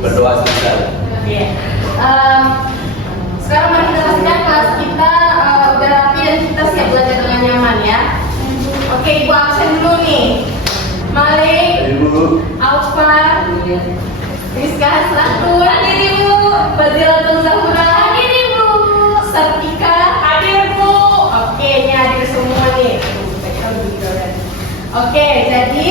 Berdoa sebentar. Oke. Sekarang mari kita pastikan kelas kita udah rapi dan kita siap belajar dengan nyaman ya. Oke, Ibu absen dulu nih. Malik, Ibu. Alfan, Rizka Hasratun, hadir Ibu. Fadilatul Zahra, hadir Ibu. Sartika, hadir Bu. Oke, ini hadir semua nih. Oke, jadi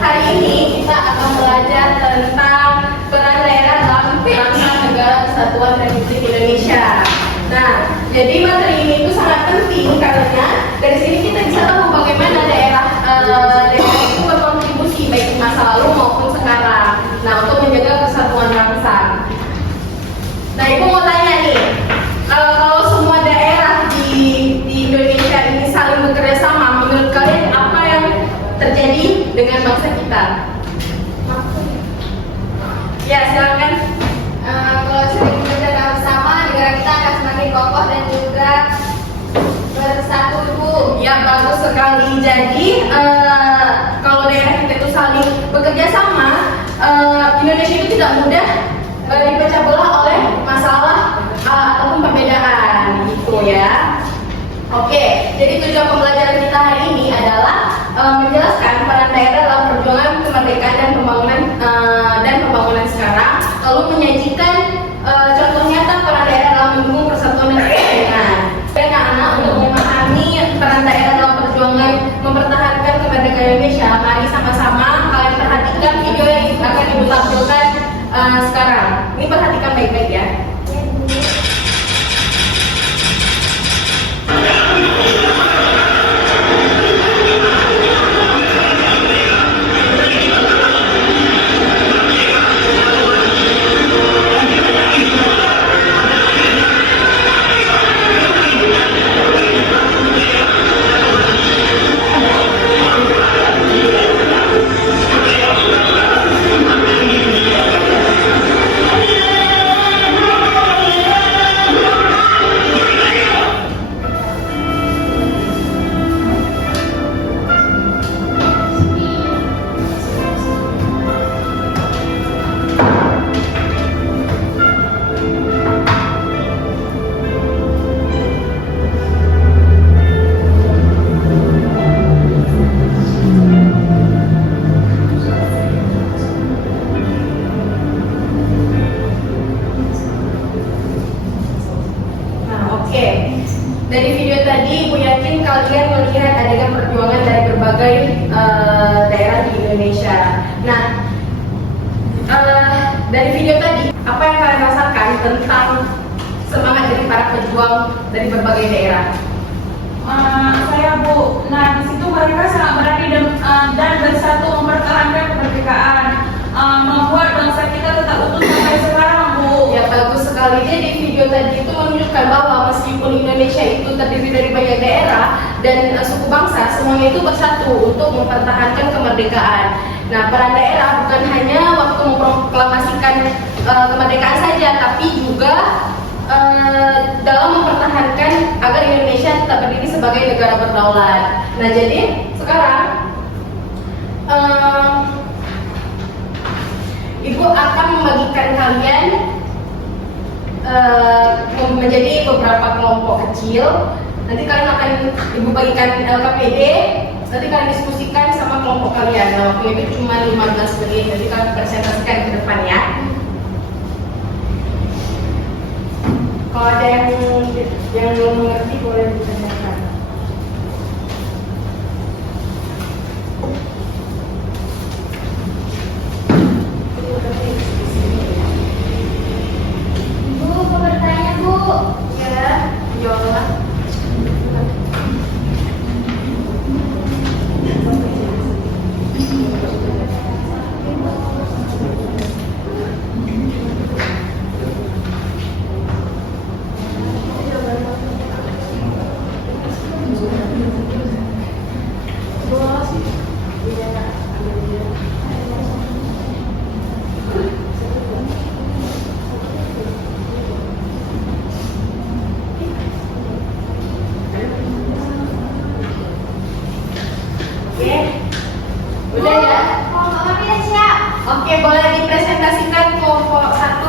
hari ini kita akan belajar tentang peran daerah dalam merangsang negara kesatuan Republik Indonesia. Nah, jadi materi ini itu sangat penting karena dari sini kita bisa tahu bagaimana daerah itu berkontribusi baik di masa lalu maupun sekarang. Nah, untuk menjaga kesatuan bangsa. Nah, Ibu mau tanya nih, kalau semua daerah di Indonesia ini saling bekerja sama, menurut kalian apa yang terjadi dengan bangsa kita? Ya, silakan. Kalau sering bekerja bersama, negara kita akan semakin kokoh dan juga bersatu, Bu. Ya, bagus sekali. Jadi kalau daerah kita itu saling bekerja sama, Indonesia itu tidak mudah dipecah belah oleh masalah ataupun perbedaan, gitu ya. Oke, jadi tujuan pembelajaran kita hari ini adalah menjelaskan peran daerah dalam perjuangan kemerdekaan dan pembangunan sekarang, lalu menyajikan contoh nyata peran daerah dalam mendukung persatuan dan kesatuan. Dan anak-anak untuk memahami peran daerah dalam perjuangan mempertahankan kemerdekaan Indonesia, mari sama-sama kalian perhatikan video yang akan Ibu tampilkan sekarang. Ini perhatikan baik-baik ya. Dari video tadi, Ibu yakin kalian melihat adegan perjuangan dari berbagai daerah di Indonesia. Nah, dari video tadi, apa yang kalian rasakan tentang semangat dari para pejuang dari berbagai daerah? Saya Bu, nah di situ mereka sangat berani dan bersatu mempertahankan kemerdekaan, membuat bangsa kita tetap utuh sampai sekarang, Bu. Ya, bagus sekali. Jadi video tadi itu menunjukkan bahwa meskipun Indonesia itu terdiri dari banyak daerah dan suku bangsa, semuanya itu bersatu untuk mempertahankan kemerdekaan. Nah, peran daerah bukan hanya waktu memproklamasikan kemerdekaan saja, tapi juga dalam mempertahankan agar Indonesia tetap berdiri sebagai negara berdaulat. Nah, jadi sekarang Ibu akan membagikan kalian menjadi beberapa kelompok kecil. Nanti kalian akan Ibu bagikan LKPD. Nanti kalian diskusikan sama kelompok kalian. Nah, waktu itu cuma 15 menit. Nanti kalian presentasikan ke depan ya. Kalau ada yang belum mengerti boleh ditanyakan. Bu, mau bertanya, Bu. Ya, jawab. dipresentasikan kelompok 1.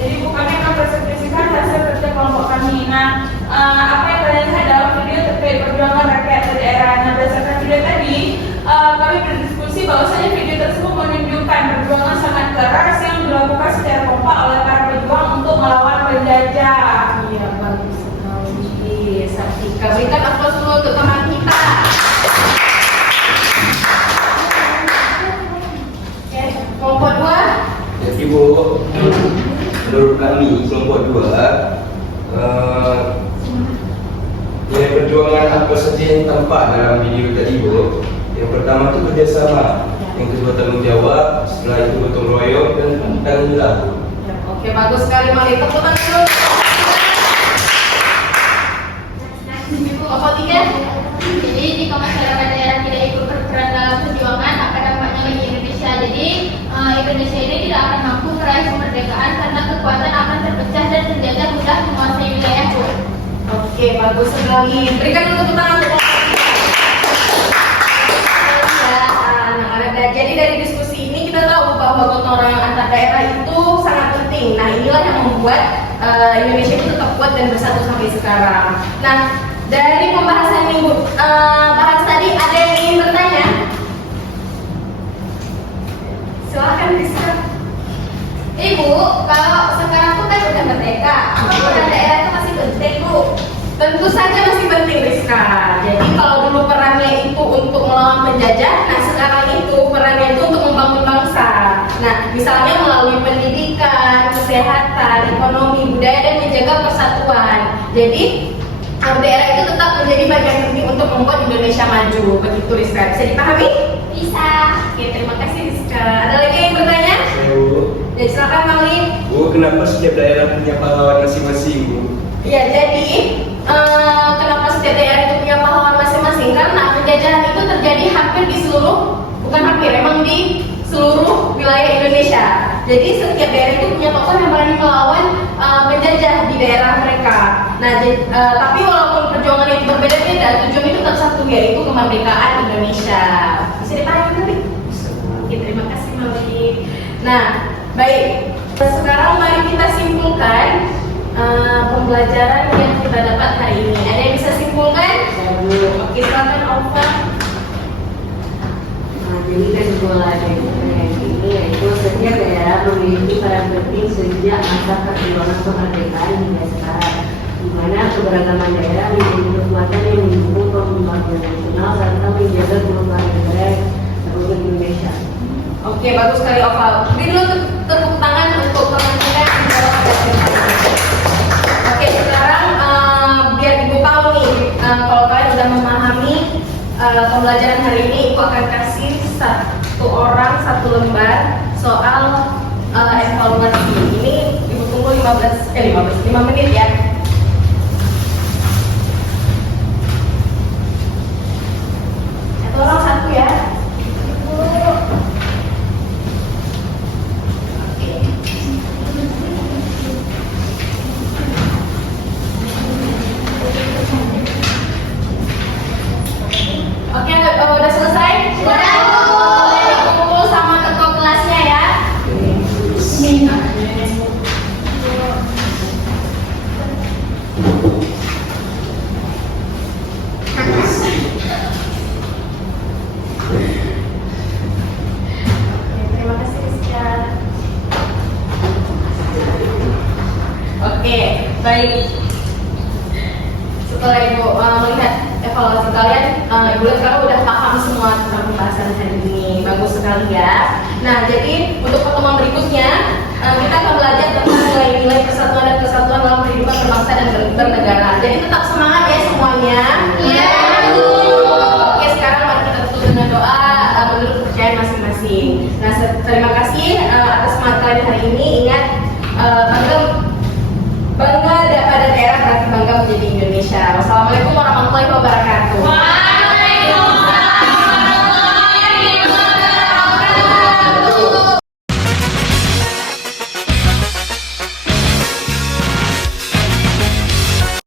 Jadi bukannya akan presentasikan hasil kerja kelompok kami. Nah, apa yang kalian lihat dalam video terkait perjuangan rakyat dari era. Nah, berdasarkan video tadi, kami berdiskusi bahwasanya video tersebut menunjukkan perjuangan sangat keras yang dilakukan secara kompak oleh para pejuang untuk melawan penjajah. Iya, bagus sekali. Sartika, berikan aplaus dulu untuk teman kita. Oke, kelompok 2. Jadi Bu, menurut kami kelompok 2 nilai perjuangan apa saja yang tampak dalam video tadi Bu. Yang pertama itu kerjasama, yang kedua tanggung jawab, setelah itu gotong royong dan tanggung. Oke, bagus sekali. Mari tepuk tangan dulu. Kelompok 3. Jadi jika masyarakat daerah tidak ikut berperan dalam perjuangan, apa dampaknya bagi Indonesia? Jadi Indonesia ini tidak akan mampu meraih kemerdekaan karena kekuatan akan terpecah dan penjajah mudah menguasai wilayah. Oke, bagus sekali. Berikan dulu tepuk tangan untuk jadi dari diskusi ini kita tahu bahwa gotong royong antar daerah itu sangat penting. Nah, inilah yang membuat Indonesia itu tetap kuat dan bersatu sampai sekarang. Nah, dari pembahasan minggu bahas tadi, ada yang ingin bertanya? Silakan bisa. Ibu, kalau sekarang tuh kan udah merdeka, apa peran daerah itu masih penting, Bu? Tentu saja masih penting, Rizka. Jadi kalau dulu perannya itu untuk melawan penjajah, nah sekarang itu perannya itu untuk membangun bangsa. Nah, misalnya melalui pendidikan, kesehatan, ekonomi, budaya, dan menjaga persatuan. Jadi daerah itu tetap menjadi bagian penting untuk membuat Indonesia maju. Begitu, Rizka. Bisa dipahami? Bisa. Oke, terima kasih, Rizka. Ada lagi yang bertanya? Saya Bu, Ya, silakan, Bang Lim. Bu, kenapa setiap daerah punya pahlawan masing-masing Bu? Ya, jadi kenapa setiap daerah itu punya pahlawan masing-masing? Karena penjajahan itu terjadi hampir di seluruh, bukan hampir, emang di seluruh wilayah Indonesia. Jadi setiap daerah itu punya tokoh yang berani melawan penjajah di daerah mereka. Nah, tapi walaupun perjuangan itu berbeda-beda, tujuan itu tetap satu, yaitu kemerdekaan Indonesia. Bisa dipahami tadi? Oke, terima kasih, Mami. Nah, baik. Sekarang mari kita simpulkan pembelajaran yang kita dapat hari ini. Ada yang bisa simpulkan? Oke, silakan Alfa. Nah, jadi kesimpulan dari ini yaitu setiap daerah memiliki peran penting sejak masa perjuangan kemerdekaan hingga sekarang, di mana keberagaman daerah menjadi kekuatan yang mendukung pembangunan nasional serta menjaga perubahan negara Republik Indonesia. Oke, bagus sekali Alfa. Beri dulu tepuk tangan untuk teman kita yang menjawab pertanyaan. Oke, sekarang biar Ibu tahu nih, kalau kalian sudah memahami pembelajaran hari ini, Ibu akan kasih satu orang satu lembar soal evaluasi. Ini Ibu tunggu 5 menit ya. Satu orang satu ya. Oke, udah selesai? Udah. Boleh kumpul sama ketua kelasnya ya. Terima kasih, Rizka. Oke, baik. Setelah Ibu melihat evaluasi kalian, Ibu lihat sekarang udah paham semua tentang pembahasan hari ini. Bagus sekali ya. Nah, jadi untuk pertemuan